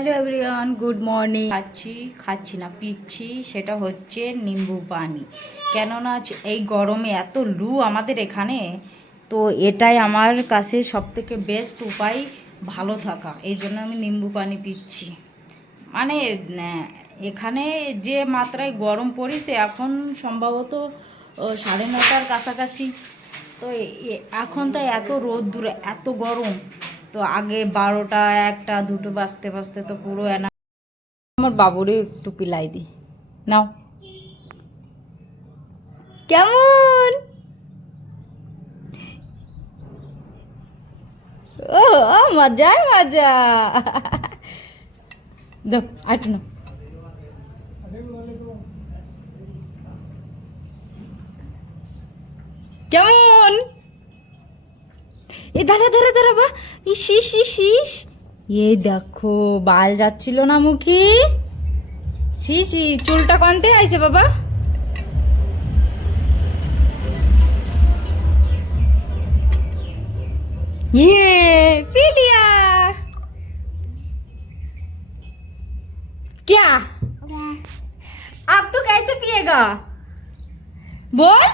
Hello everyone, good morning. খাচ্ছি না পিচ্ছি, সেটা হচ্ছে নিম্বু পানি। কেননা এই গরমে এত লু আমাদের এখানে, তো এটাই আমার কাছে সবথেকে বেস্ট উপায় ভালো থাকা। এই জন্য আমি নিম্বু পানি পিচ্ছি। মানে এখানে যে মাত্রায় গরম পড়েছে, এখন সম্ভবত 9:30টার কাছাকাছি। তো এখন তো এত রোদ দূরে, এত গরম। তো আগে 12টা 1টা 2টো বাজতে বাজতে তো পুরো আমার বাবুরে একটু পিলাই দি। নাও, কেমন? ও মজাই মজা। দাও আট না। কেমন? এ দাঁড়া দাঁড়া দাঁড়া বা, ইস ইস ইস ইস, এই দেখো বাল যাচ্ছিল না মুখে। সি সি, চুলটা কনতে আইছে বাবা। ये पी लिया। क्या? अब तू कैसे पिएगा? बोल।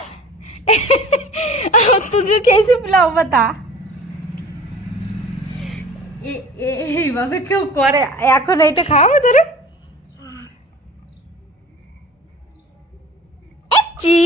अब तुझे कैसे पिलाओ बता। এইভাবে কেউ করে? এখন এইটা খাওয়াবো তোরে? চি